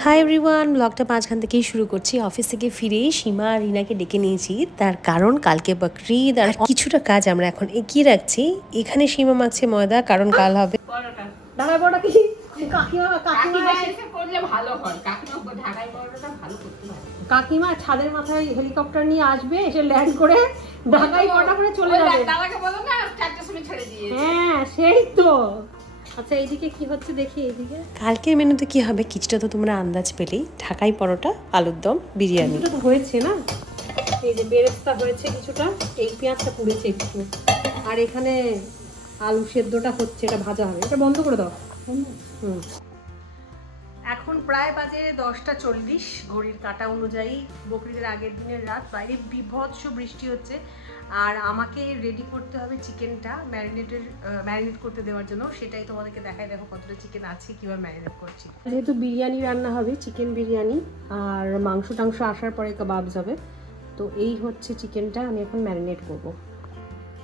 Hi everyone, ব্লগটা মাঝখান থেকেই শুরু করছি। অফিস থেকে ফিরে সীমা আর রিনাকে ডেকে নিয়েছি, তার কারণ কালকে বকরিদ আর কিছুটা কাজ আমরা এখন এগিয়ে রাখছি। এখানে সীমা মাখছে ময়দা, কারণ কাল হবে কাকিমা ছাদের মাথায় হেলিকপ্টার নিয়ে আসবে, এসে ল্যান্ড করে ঢাকায় পরোটা করে চলে যাবে। হ্যাঁ সেই তো। আচ্ছা এইদিকে কি হচ্ছে দেখি। এইদিকে কালকের মেনুতে কি হবে কিছুটা তো তোমরা আন্দাজ পেলেই। ঢাকাই পরোটা, আলুর দম, বিরিয়ানি তো হয়েছে না। এই যে বেরেস্তা হয়েছে কিছুটা, এই পেঁয়াজটা পুড়েছে একটু, আর এখানে আলু সেদ্ধটা হচ্ছে, এটা ভাজা হবে। এটা বন্ধ করে দাও। এখন প্রায় বাজে 10:40 ঘড়ির কাঁটা অনুযায়ী। বকরিদের আগের দিনের রাত, বাইরে বিভৎস বৃষ্টি হচ্ছে, আর আমাকে রেডি করতে হবে চিকেনটা ম্যারিনেট করতে দেওয়ার জন্য। সেটাই তোমাদেরকে দেখাই, দেখো কতটা চিকেন আছে, কীভাবে ম্যারিনেট করছি। যেহেতু বিরিয়ানি রান্না হবে, চিকেন বিরিয়ানি, আর মাংস টাংস আসার পরে কাবাব যাবে, তো এই হচ্ছে চিকেনটা আমি এখন ম্যারিনেট করব।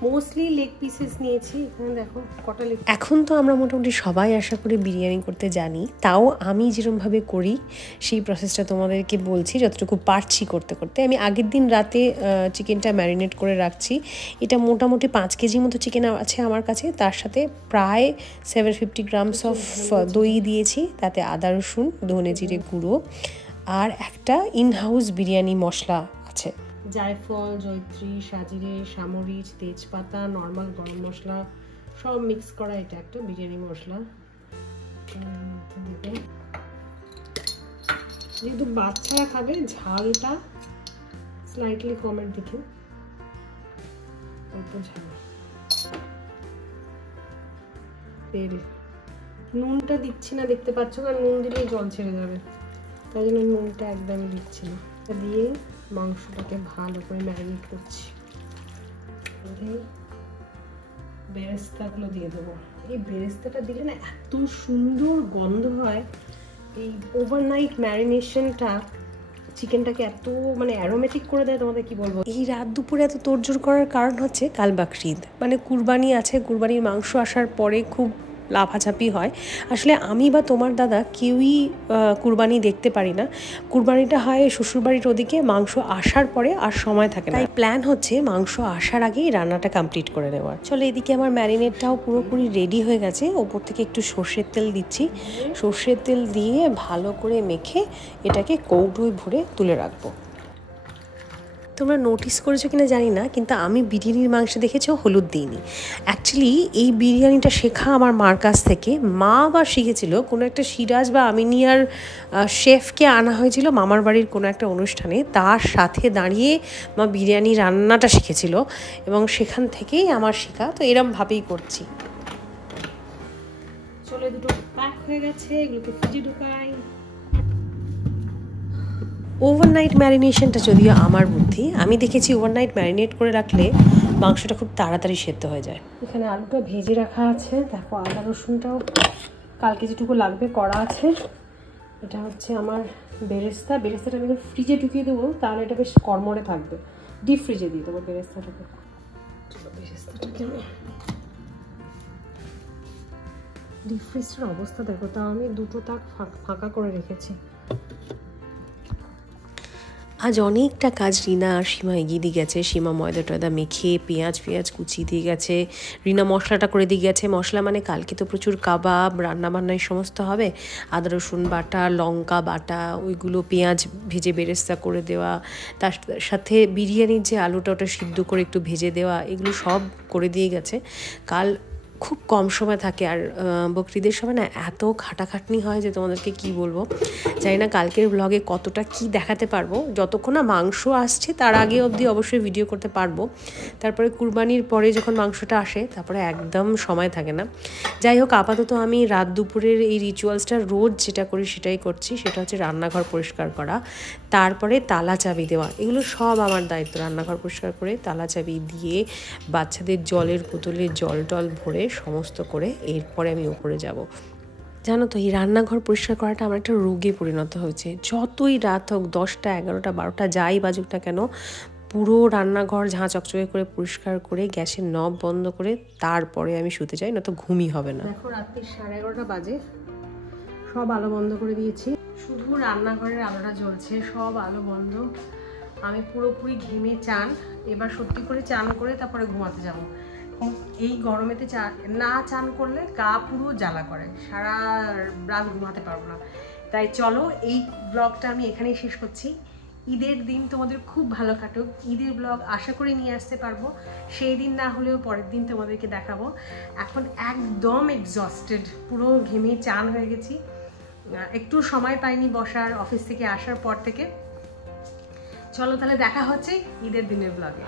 মোস্টলি লেগ পিসেস নিয়েছি, এখানে দেখো কটা লেগ। এখন তো আমরা মোটামুটি সবাই আশা করি বিরিয়ানি করতে জানি, তাও আমি যেরকমভাবে করি সেই প্রসেসটা তোমাদেরকে বলছি যতটুকু পারছি করতে করতে। আমি আগের দিন রাতে চিকেনটা ম্যারিনেট করে রাখছি। এটা মোটামুটি 5 কেজি মতো চিকেন আছে আমার কাছে। তার সাথে প্রায় 750 গ্রামস অফ দই দিয়েছি, তাতে আদা রসুন ধনে জিরে গুঁড়ো আর একটা ইনহাউস বিরিয়ানি মশলা আছে। জায়ফল, জয়ত্রী, সাজিরে, সামরিচ, তেজপাতা, নর্মাল গরম মশলা সব মিক্স করা এটা একটা বিরিয়ানি মশলা। যেহেতু বাচ্চারা খাবে, ঝালটা স্লাইটলি কমের দিকে, অল্প ঝাল। তেল, নুনটা দিচ্ছি না, দেখতে পাচ্ছ, কারণ নুন দিলেই জল ছেড়ে যাবে, তাই জন্য নুনটা একদমই দিচ্ছি না। দিয়ে মাংসটাকে ভালো করে ম্যারিনেট করছি। বেরেস্তাগুলো দিয়ে দেবো। এই বেরেস্তাটা দিলে না এত সুন্দর গন্ধ হয়। এই ওভারনাইট ম্যারিনেশনটা চিকেনটাকে এত মানে অ্যারোমেটিক করে দেয়, তোমাদের কি বলবো। এই রাত দুপুরে এত তোড়জোড় করার কারণ হচ্ছে কাল বকরিদ, মানে কুরবানি আছে। কুরবানির মাংস আসার পরে খুব লাফাঝাপি হয়। আসলে আমি বা তোমার দাদা কেউই কুরবানি দেখতে পারি না। কুরবানিটা হয় শ্বশুরবাড়ির ওদিকে, মাংস আসার পরে আর সময় থাকে না। তাই প্ল্যান হচ্ছে মাংস আসার আগেই রান্নাটা কমপ্লিট করে নেওয়ার। চলো, এদিকে আমার ম্যারিনেটটাও পুরোপুরি রেডি হয়ে গেছে। ওপর থেকে একটু সর্ষের তেল দিচ্ছি। সর্ষের তেল দিয়ে ভালো করে মেখে এটাকে কৌটোয় ভরে তুলে রাখবো। তোমরা নোটিস করেছো কিনা জানি না, কিন্তু আমি বিরিয়ানির মাংসে দেখেছো হলুদ দিইনি। অ্যাকচুয়ালি এই বিরিয়ানিটা শেখা আমার মার কাছ থেকে। মা আবার শিখেছিল কোনো একটা সিরাজ বা আমিনিয়ার শেফকে আনা হয়েছিল মামার বাড়ির কোনো একটা অনুষ্ঠানে, তার সাথে দাঁড়িয়ে মা বিরিয়ানি রান্নাটা শিখেছিল, এবং সেখান থেকেই আমার শেখা। তো এরমভাবেই করছি। চলে দুটো প্যাক হয়ে গেছে, এগুলোকে ফ্রিজে ঢুকাই। ওভারনাইট ম্যারিনেশনটা যদিও আমার বুদ্ধি, আমি দেখেছি ওভারনাইট ম্যারিনেট করে রাখলে মাংসটা খুব তাড়াতাড়ি সেদ্ধ হয়ে যায়। এখানে আলুটা ভেজে রাখা আছে, দেখো আদা রসুনটাও কালকে যেটুকু লাগবে করা আছে। এটা হচ্ছে আমার বেরেস্তাটা আমি এখন ফ্রিজে ঢুকিয়ে দেবো, তাহলে এটা বেশ কড়মড়ে থাকবে। ডিপ ফ্রিজে দিয়ে দেবো বেরেস্তাটাকে। বেরেস্তাটাকে আমি ডিপ ফ্রিজটার অবস্থা দেখো, তা আমি দুটো তাক ফাঁকা করে রেখেছি। আজ অনেকটা কাজ রিনা আর সীমা এগিয়ে দিয়ে গেছে। সীমা ময়দা টয়দা মেখে পেঁয়াজ কুচিয়ে দিয়ে গেছে, রিনা মশলাটা করে দিয়ে গেছে। মশলা মানে কালকে তো প্রচুর কাবাব রান্নাবান্নায় সমস্ত হবে। আদা রসুন বাটা, লঙ্কা বাটা, ওইগুলো পেঁয়াজ ভেজে বেরেস্তা করে দেওয়া, তার সাথে বিরিয়ানির যে আলুটা ওটা সিদ্ধ করে একটু ভেজে দেওয়া, এগুলো সব করে দিয়ে গেছে। কাল খুব কম সময় থাকে, আর বকরিদের সময় না এত খাটাখাটনি হয় যে তোমাদেরকে কি বলবো। জানি না কালকের ব্লগে কতটা কি দেখাতে পারবো। যতক্ষণ না মাংস আসছে তার আগে অবধি অবশ্যই ভিডিও করতে পারবো, তারপরে কুরবানির পরে যখন মাংসটা আসে তারপরে একদম সময় থাকে না। যাই হোক, আপাতত আমি রাত দুপুরের এই রিচুয়ালসটা রোজ যেটা করি সেটাই করছি। সেটা হচ্ছে রান্নাঘর পরিষ্কার করা, তারপরে তালা চাবি দেওয়া। এগুলো সব আমার দায়িত্ব। রান্নাঘর পরিষ্কার করে তালা চাবি দিয়ে বাচ্চাদের জলের বোতলে জল টল ভরে সমস্ত করে এরপরে আমি উপরে যাব। জানো তো, এই রান্নাঘর পরিষ্কার করাটা আমার একটা রোগে পরিণত হয়েছে। যতই রাত হোক, 10টা 11টা 12টা যাই বাজুক না কেন, পুরো রান্নাঘর ঝাঁ চকচকে করে পরিষ্কার করে গ্যাসের নব বন্ধ করে তারপরে আমি শুতে যাই, না তো ঘুমই হবে না। দেখো রাত্রি 11:30 বাজে, সব আলো বন্ধ করে দিয়েছি, শুধু রান্নাঘরের আলোটা জ্বলছে, সব আলো বন্ধ। আমি পুরোপুরি ঘেমে চান, এবার সত্যি করে চান করে তারপরে ঘুমাতে যাব। এই গরমেতে না চান করলে গা পুরো জ্বালা করে, সারা রাত ঘুমাতে পারবো না। তাই চলো এই ব্লগটা আমি এখানেই শেষ করছি। ঈদের দিন তোমাদের খুব ভালো কাটুক। ঈদের ব্লগ আশা করি নিয়ে আসতে পারবো, সেই দিন না হলেও পরের দিন তোমাদেরকে দেখাবো। এখন একদম এক্সস্টেড, পুরো ঘেমে চান হয়ে গেছি, একটু সময় পাইনি বসার অফিস থেকে আসার পর থেকে। চলো তাহলে দেখা হচ্ছে ঈদের দিনের ব্লগে।